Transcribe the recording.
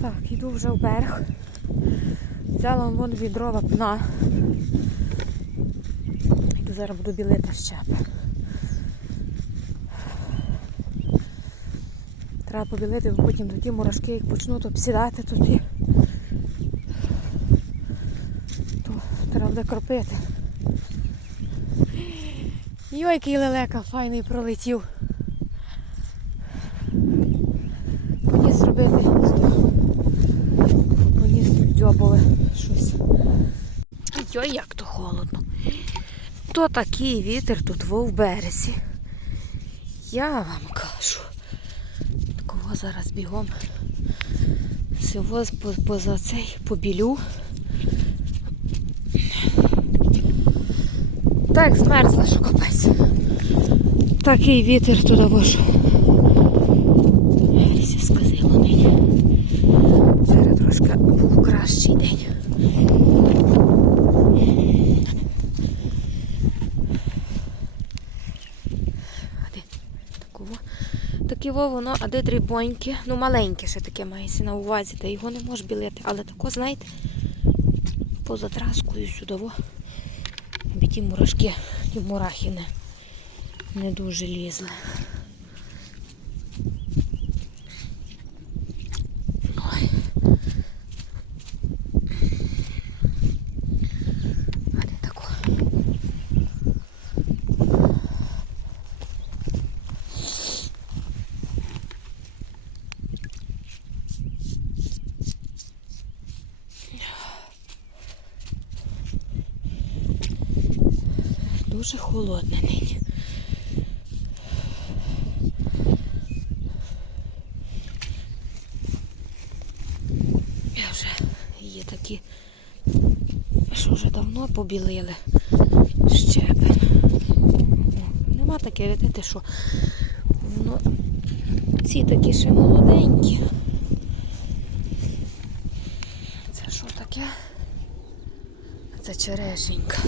Так, йду вже в берег. Взяла вон відро вапна. Йду зараз буду білити щепи. Треба побілити, бо потім тоді мурашки, як почнуть обсідати туди, то треба буде кропити. Йой, який лелека файний пролетів. Дзьобове щось. Йой, як то холодно. То такий вітер тут в березі. Я вам кажу. Такого зараз бігом. Всього поза цей побілю. Так змерзла, що капець. Такий вітер туди ваш. Все сказило нині. Зараз трошки був кращий день. Таке во воно, а де дрібоньке, ну маленьке ще таке мається на увазі, та його не можеш білити. Але тако, знаєте, поза траскою сюди, аби ті мурашки, ті мурахи не, не дуже лізли. Ой. А де тако? Дуже холодне нині. Я вже є такі, що вже давно побілили. О, Нема таке, видите, що воно ці такі ще молоденькі. Це що таке? Це черешенька.